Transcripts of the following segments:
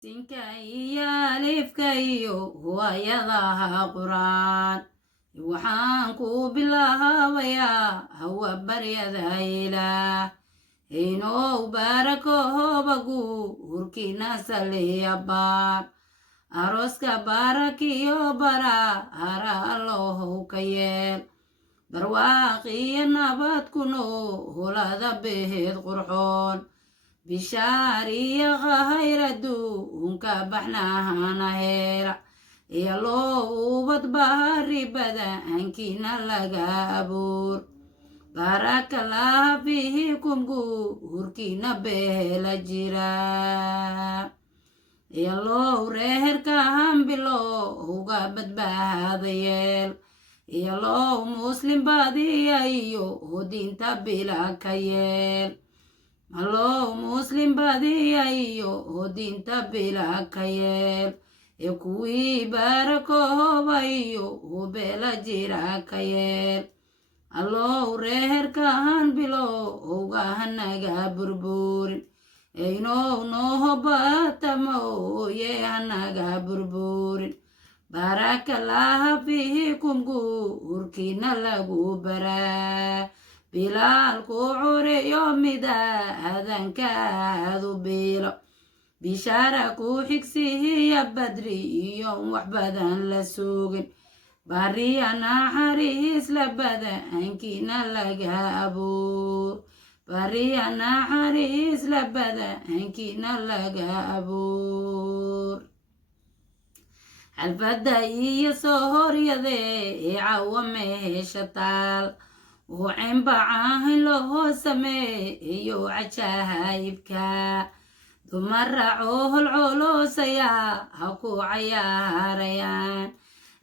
Sinka iyo alifka iyo hooyadaha quraan waxaan ku bilaabayaa hawa baryada ilaah inuu barakoobagu hurkina saliyabaan aroska barakiyo bara hara allohow ka yeel barwaaqiyo nabad kuno hulada behed qurxoon bishaariya khayradu unka baxnahana heela iyo loo ubad bahari badankina laga abuur barakalaha fihikumgu hurkina beela jira iyo loo reherka hambilo uga badbaada yeel iyo loo muslim badiya iyo diinta bila ka yeel Halo muslim badiya iyo diinta bila ka yeel ee kuwii barakooba iyo beela jira ka yeel allow reherkahan bilo uga hanaga burburin eynow nooho batamooye hanaga burburin barakalaha fihikumgu hurkina lagu baraa bilaalku curiyo mida adankaadu biilo bishaara ku xigsihiya badri iyo wax badan la sugin bariya naxariis la badankina laga abuur bariya naxariis la badankina laga abuur xalfada iyo soohoryade cawa meesha taal وعنبعاهن له سمي iyo cajaayibka dumar raacoh culus ayaa ha ku cayaarayaan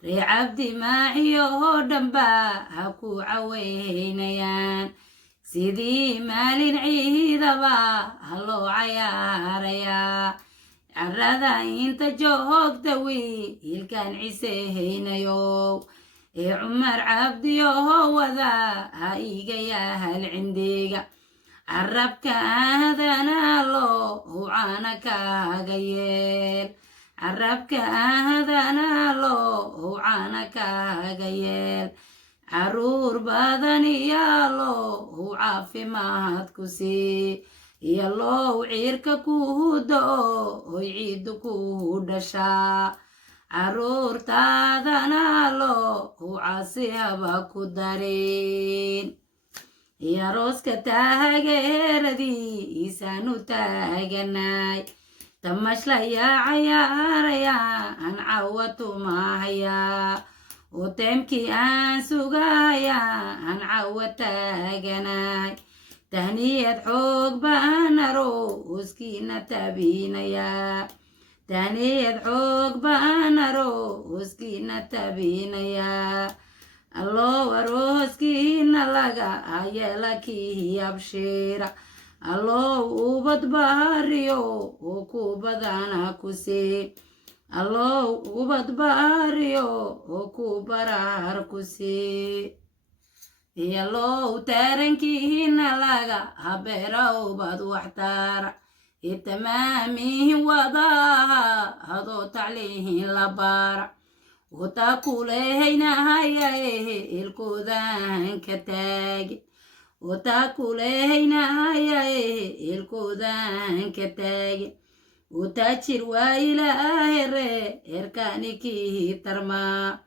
ree cabdi maaciyo dhanba ha ku caweynayaan sidii maalin ciidaba ha loo cayaarayaa carrada inta joogta wiilkan cisehaynayo عمر عبدي هو ذا هايقيا هالعنديقة عربك هذا نالو وعانك هاقيل عربك هذا نالو وعانك هاقيل عرور باذني يالو وعافي ما هاتكسي يالو وعيرك كودو ويعيد كودشا caruurtaadana loo ucasi haba ku darin yarooska taageeradii isaanu taaganay tamashla cayaaraya aan cawatumahaya oo teemkii aan sugaya aan cawa taaganay tahniyad xoog baanaro uskiina tabinaya تانيد حوق بانارو وسكينا تابينيا الله وروسكينا لغا ايالكي يبشيرا الله وبد باريو وكوبدانا كسي الله وبد باريو وكوبرار كسي يالله تارنكينا لغا هبيرا وبد وحتارا التمامي وضاها هذو تعليه لبارع وتاكلينا هاي الكودان كتاج وتاكلينا هاي الكودان كتاج وتاتشر وايلا إركانكي ترما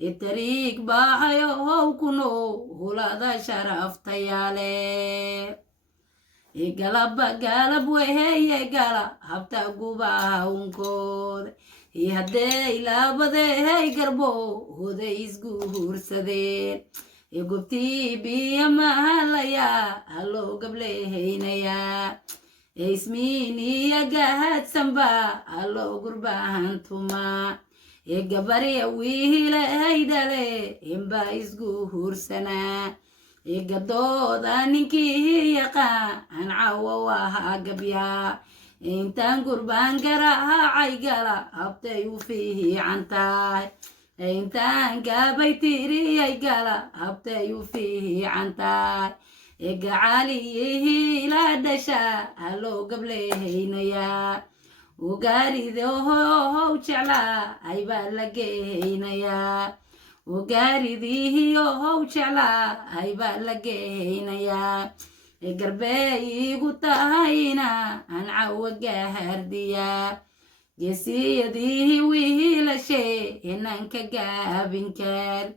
الطريق باحيو كنو هلا ذا شرف طيالي galaba galab weheye gala habta gubaha unkooda iyo haddee ilaabadehey garbo hoday isguursadeen ee gubtii biya mahalayaa haloo gablehaynayaa ee ismiin iyo gahadsanba haloo gurbahan tumaa ee gabarya wiilahaydale inba isguursanaa gadooda ninkii yaqaan cawo waha gabyaa intaan gurbaan garaacay gala habtay u fiican tahay intaan gaabay tiriyay gala habtay u fiican tahay gacaliyihii la dhasha haloo gablehaynaya وقاريديهو جعلا أيبا لقينيا وقاريديهو جعلا أيبا لقينيا قربي قطاينا أنعوق هرديا جسيديه ويهيل شيء إنك قابن كار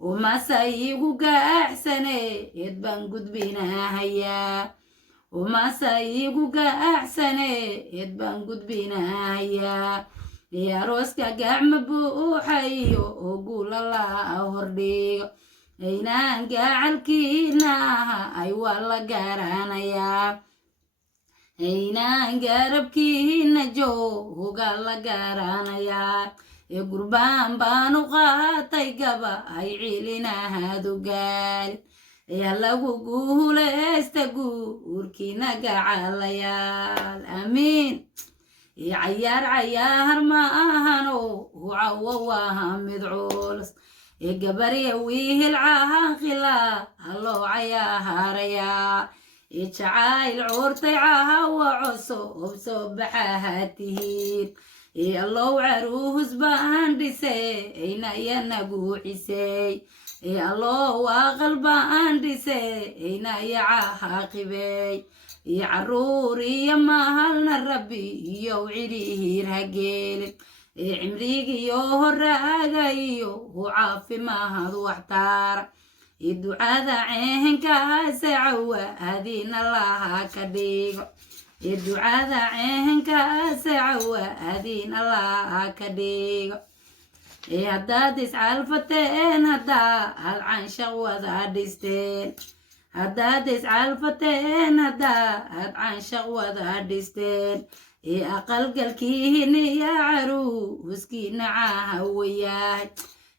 وما سيقو قاحسني يدبن قد بنا هيا وما سيقو قاحسني يدبن قد بنا هيا يا روسكا قاعم بوحيو وقول الله هرديو اينان قاعلكيناها اي والله قارانيا اينان قاربكينا جو وقال قارانيا قربان بانو قاتي قبا اي عيلنا هادو قال يلا قول استقول كينا قعاليا امين عيار ما اهانو وعوواها مدعولس قبري ويه العاقلة هلو عياها جعايل عورتي عاها وعصو وبصبحها تهيد الله عروس باندسي اينا ينقو حسي الله وقلب اندسي اينا يعاقبي عروري يما هلنا الربي يوعريه رهقيلك عمريقي يوهراقيو وعافي ما هذا واحتار الدعاء عينك سعوة هذين الله كديق الدعاء عينك سعوة هذين الله كديق هدا تسعى الفتين هدا العن شغوة ديستين هدا تسعى الفتين هدا العن شغوة ديستين أقل قلكيني يا عروس كينا عاوياي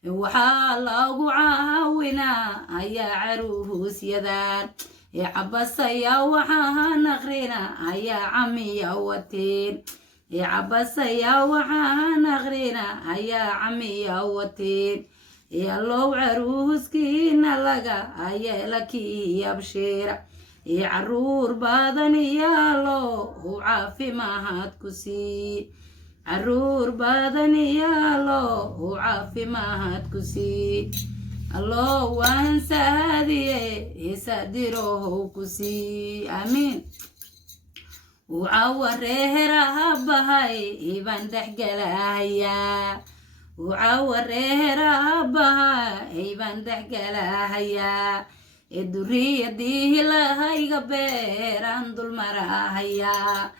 وحالا عاونا يا عروس يدان يا عباس يا وحاها نغرينا يا عمي يا وتين يا عباس يا وحاها نغرينا يا عمي يا وتين يا لو عروس كينا لقا يا لكي يا بشيرة يا عرور بادني يا لو وعافي ما هاتكسي عرور بادني يا لو وعافي ما هاتكسي الله وانسى هذه يسدره كسي امين وعوريه رهبهاي يبان دحقلاهيا وعوريه رهبهاي يبان دحقلاهيا الدرية دي لهاي قبيران دول مراهيا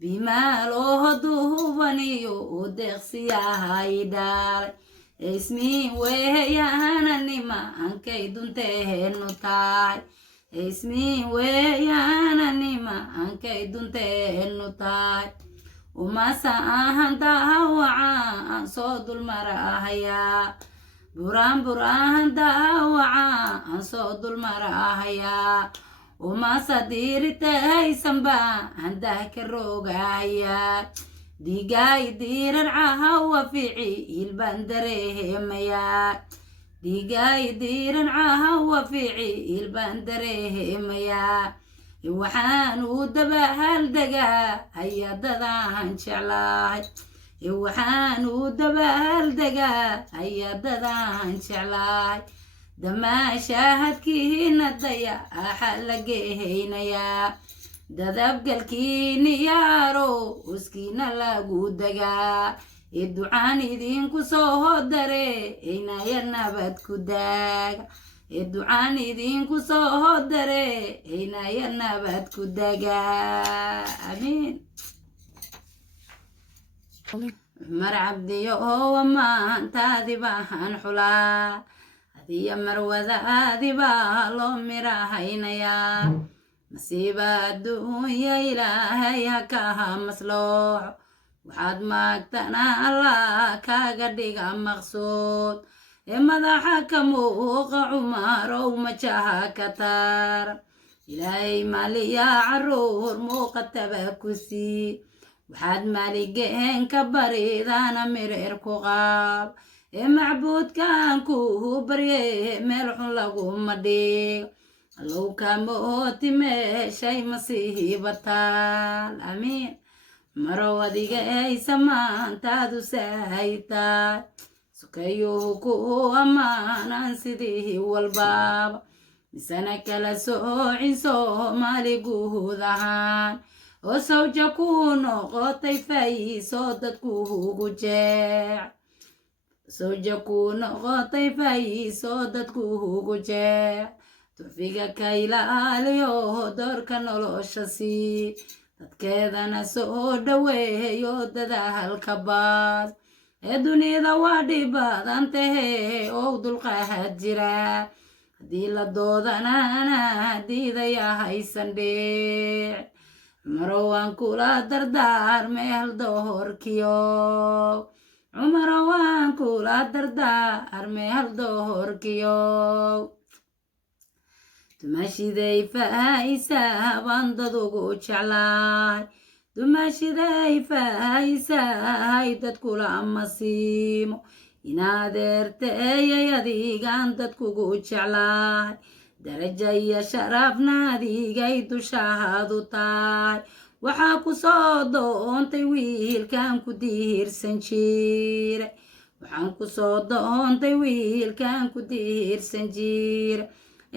بما لو دوبانيو ودقسيا هاي دار اسمي وهي انا نما انكي دونته نوتاي اسمي وهي انا نما انكي دونته نوتاي وما ساهن داوعا صوت المراهيا بران داوعا صوت المراهيا وما صديرته سنبا عندك الروغايا ديقاي دير العها وفيعي البندره ميا ديقاي دير العها وفيعي البندره ميا وحان ودبها الدقا هيا ددان شعلاي وحان ودبها الدقا هيا ددان شعلاي دما شاهدكين الضيا حلقينا يا دذب قلكين يارو وسكينا لاقو دقا الدعان يدين كسوه دري إنا ينبت كداق الدعان يدين كسوه دري إنا ينبت كداقا أمين عمر عبدي هو ما انت ذبان حلا هذه مروذة ذبا لو مراهينا يا مصيبة الدنيا إلهي هكاها مصلوح وحد ما اقتنا الله كاقدق مقصود إما ذا حكموق عمر ومجاها كتار إلهي مالي يا عرور مقتبة كسي وحد مالي جهن كبريد أنا مرير كغاب معبود كان كوبري ملح لغو مديق لو كان موتي ماشي مصيبتال امين marow adiga samaantaadu saaytaay sukayuhu ku ammaanaan sidii walbaaba misana kala soocin soomaali guud ahaan oo sawja ku noqotay faa'iiso dadkuugu jeec sawja ku noqotay faa'iiso dadkuugu jeec tufiga ka ilaaliyo doorka nolosha sii dadkeedana soo dhaweeyo dadaalka baad ee dunida waa dhibadan tahe oo dulqaad jira haddii la doodanana diidaya haysan dheec cumaro waan kula dardaarmay hal doorkiyo cumaro waan kula dardaarmay hal doorkiyo dumashiday faa'iisaa baan dad ugu jeclaay dumashiday faa'iisaay dadkula amasiimo inaadeerteeyay adigaan dadkugu jeclaay daraja iyo sharafna adigay dushaadu tahay waxaa ku soo doontay wiilkan ku diirsan jiray waxaan ku soo doontay wiilkan ku diirsan jiray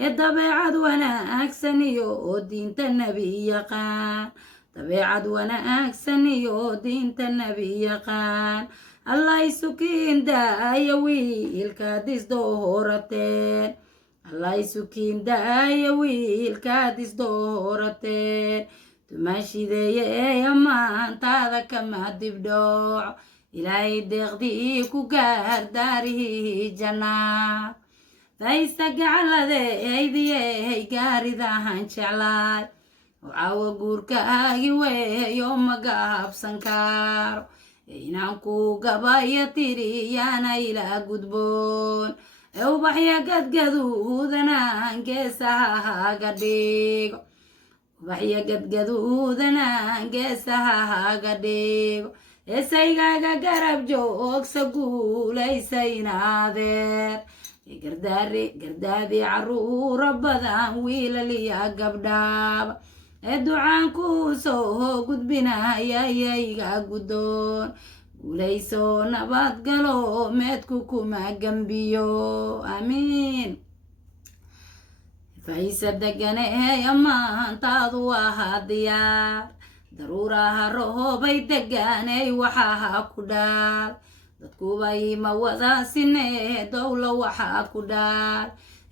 ee dabeecad wanaagsan iyo diinta nebi yaqaan dabeecad wanaagsan iyo diinta nebi yaqaan allah isukiin daaya wiilkaad isdoorateen allah isukiin daaya wiilkaad isdoorateen dumaashideeye ammaantaada kama dibdhooco ilaahay deeqdii ku gaar daarihii jannaa faysta gacaladeydiyey gaaridahan jeclaay oo caawa guurkaagi weeyo magahabsan karo inaan ku gabaya tiriyaana ilaa gudboon ee ubaxya gadgaduudanaan geesahaga dhigo ubaxya gadgaduudanaan geesahaga dhigo eesaygaaga garab joogsa guulaysa inaadeer gardaadii caruura badan wiilaliya gabdhaaba ee ducaan ku soo gudbinaya yayga guddoon guulayso nabadgalo meedku kuma gembiyo aamiin faysa degane ammaantaadu waa diyaar daruuraha roobay deganay waxaa ku dhaal dadkubay ma wada sinee dowla waxaa ku dhaal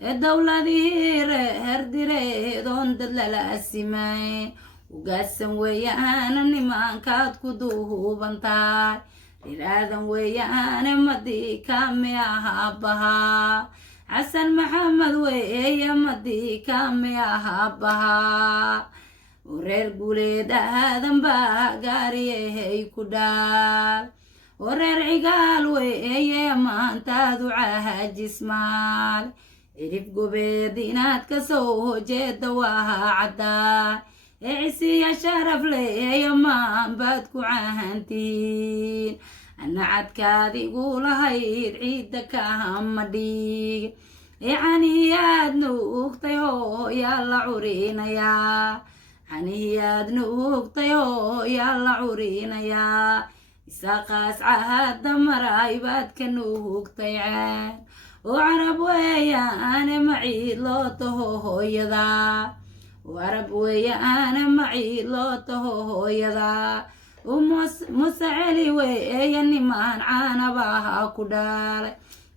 ee dowladii reer direedoon dad lala asimay ugaasan weeyaana nimankaad ku duubantaay riraadan weeyaane madii kami ahabahaa xasan maxamed weeye madii kami ahabahaa reer guuleed aadan baa gaariyahay ku dhaal reer cigaal weeye maantaadu caajismaal cirib gobeed inaad ka soo jeeda waa caddaa ee cisiya sharaf leeya maan baad ku cahantihiin ana cadkaadigu lahayd ciidda kahama dhiig ee canihiyaad nuugtay hooyaa la curinayaa canihiyaad nuugtay hooyaa la curinayaa isaaqaas caada maray baad ka nuugtay caan oo carab weeyaane maciid loo taho hooyadaa oo carab weeyaane maciid loo taho hooyadaa oo muse celi weeya nimaan caanabaha ku dhaalay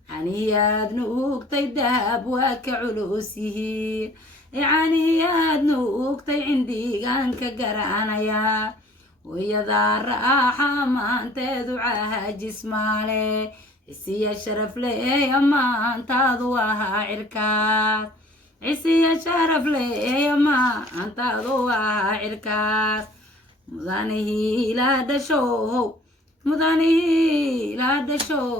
canihiyaad nuugtay dahab waa ka culus yihiin ee canihiyaad nuugtay cindhigaan ka garanayaa hooyadaa raaxa maanteedu caajismaale cisiya sharaf leeya maantaadu ahaa cirkaas cisiya sharaf leeya maantaadu ahaa cirkaas mudanihii ilaa dhashow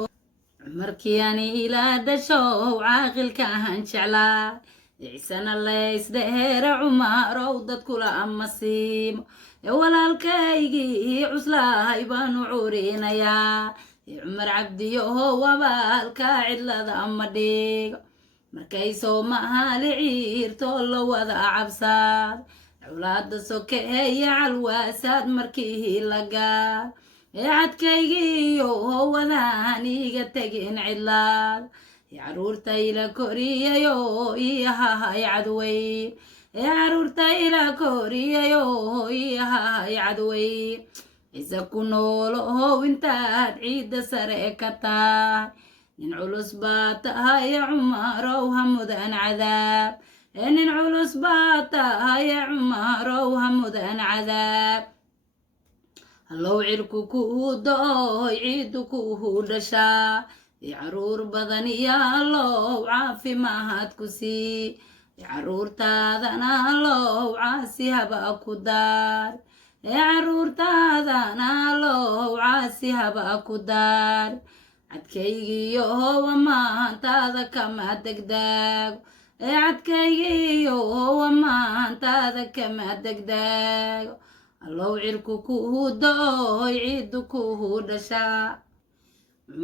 markii ani ilaa dhashow caaqilkaan jeclaa ciisana laysdheere cumarow dadkula amasiimo ee walaalkaygii cuslahay baanu curinayaa cumar cabdiyohow abaalka cidlada ama dhigo markay soomaali ciirtoo la wada cabsaad culaada sokeeya calwaasaad markii lagaa cadkaygiiyo wadaan iga tegin cidlaad caruurta ila koriyayo iyahahay cadweyn caruurta ila koriyayo iyahahay cadweyn isa ku noolow intaad ciidda sare ka tahay nin culus baa tahay cumarow ha mudan cadaab nin culus baa tahay cumarow ha mudan cadaab hallow cirku kuu dooy ciiddu kuu dhashaa caruur badan iyo allow caafimaad ku sii caruurtaadana allow caasi haba ku daar caruurtaadana allow caasi haba ku daar cadkaygiiyo wamaantaada kama degdaago cadkaygiiyo wamaantaada kama degdaago allow cirku kuu dooy ciiddu kuu dhashaa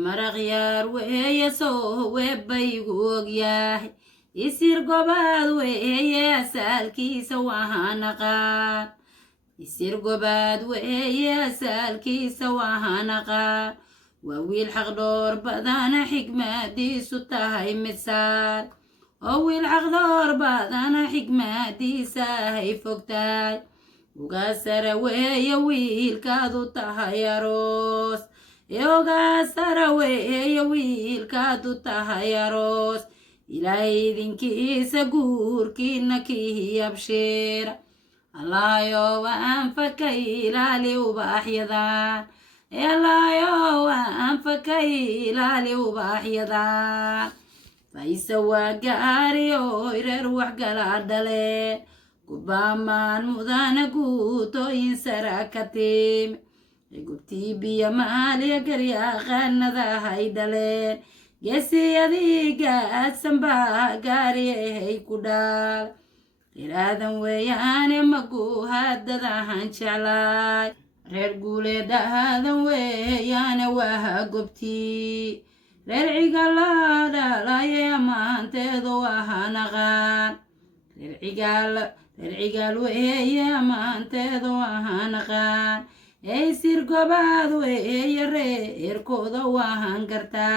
maraq yaar weeye soo weebbaygu ogyahay isir gobaad weeye asaalkiisa wahanaqaan isir gobaad weeye asaalkiisa wahanaqaan waa wiil xaq dhoor badana xigmadiisu tahay misaal oo wiil xaq dhoor badana xigmadiisa hay fogtahay ugaa sara weeye wiilkaadu tahay aroos ogaa sara weeye wiilkaadu tahay aroos ilaahay idinkiisa guurkiina kii absheera allahayow anfaka ilaali ubaaxyadaan allahayow anfaka ilaali ubaaxyadaan faysa waa gaariyo reer waxgala dhaleen gubaamaan mudana guutooyin sara ka tiimi gubtii biyo maaliya garyaaqaanadahay dhaleen geesiyadii gaadsan baa gaariyahay ku dhaal reer aadan weeyaane maguuhaadadahan jeclaay reer guuleedhaadan weeyaane waa gobtii reer cigala dhalaye amaanteedu wahanaqaan reer cigaal weeye amaanteedu wahanaqaan sir gobaad weeye reerkooda wahan gartaa